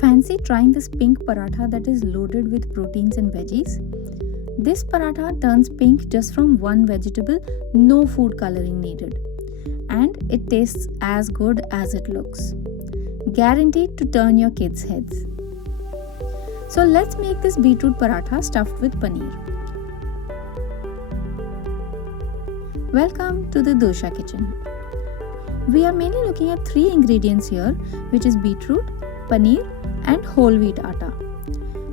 Fancy trying this pink paratha that is loaded with proteins and veggies? This paratha turns pink just from one vegetable, no food coloring needed. And it tastes as good as it looks. Guaranteed to turn your kids' heads. So let's make this beetroot paratha stuffed with paneer. Welcome to the dosha kitchen. We are mainly looking at 3 ingredients here, which is beetroot, paneer and whole wheat atta.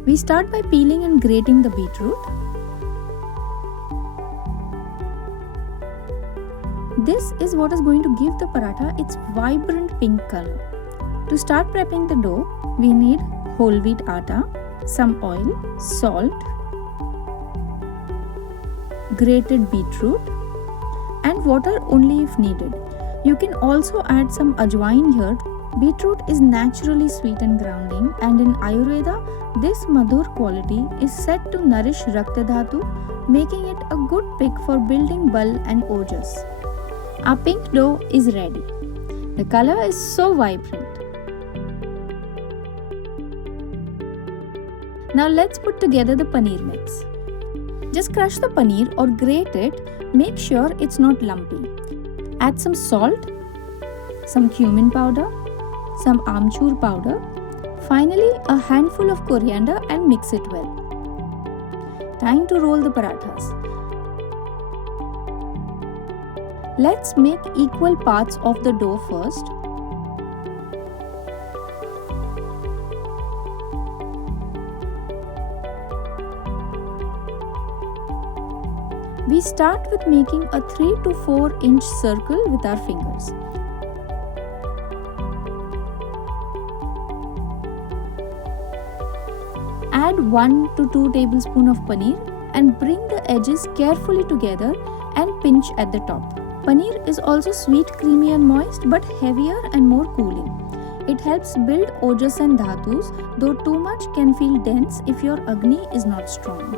We start by peeling and grating the beetroot. This is what is going to give the paratha its vibrant pink color. To start prepping the dough, we need whole wheat atta, some oil, salt, grated beetroot and water only if needed. You can also add some ajwain here. Beetroot is naturally sweet and grounding, and in Ayurveda, this madhur quality is said to nourish Rakta Dhatu, making it a good pick for building bal and ojas. Our pink dough is ready. The color is so vibrant. Now let's put together the paneer mix. Just crush the paneer or grate it, make sure it's not lumpy. Add some salt, some cumin powder, some amchur powder, finally a handful of coriander and mix it well. Time to roll the parathas. Let's make equal parts of the dough first. We start with making a 3 to 4 inch circle with our fingers. Add 1 to 2 tablespoons of paneer and bring the edges carefully together and pinch at the top. Paneer is also sweet, creamy and moist but heavier and more cooling. It helps build ojas and dhatus, though too much can feel dense if your agni is not strong.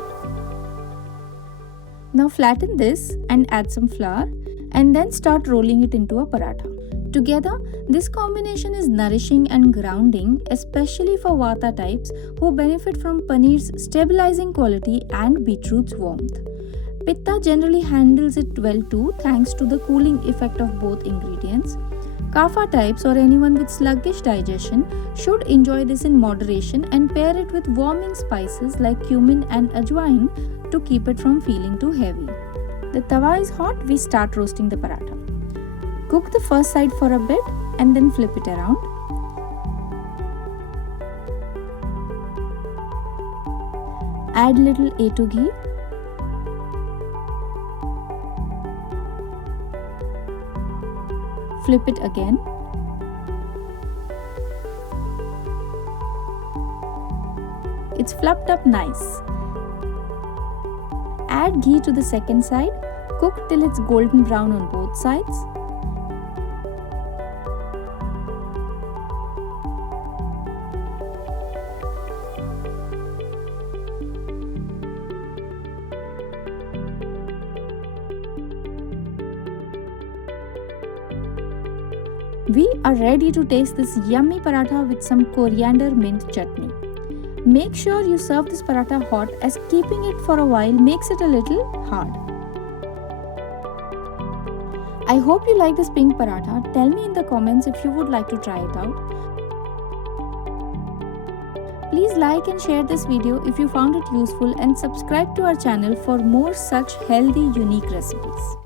Now flatten this and add some flour and then start rolling it into a paratha. Together, this combination is nourishing and grounding, especially for vata types who benefit from paneer's stabilizing quality and beetroot's warmth. Pitta generally handles it well too, thanks to the cooling effect of both ingredients. Kapha types or anyone with sluggish digestion should enjoy this in moderation and pair it with warming spices like cumin and ajwain to keep it from feeling too heavy. The tawa is hot, we start roasting the paratha. Cook the first side for a bit and then flip it around. Add little atta ghee. Flip it again. It's fluffed up nice. Add ghee to the second side. Cook till it's golden brown on both sides. We are ready to taste this yummy paratha with some coriander mint chutney. Make sure you serve this paratha hot, as keeping it for a while makes it a little hard. I hope you like this pink paratha. Tell me in the comments if you would like to try it out. Please like and share this video if you found it useful and subscribe to our channel for more such healthy, unique recipes.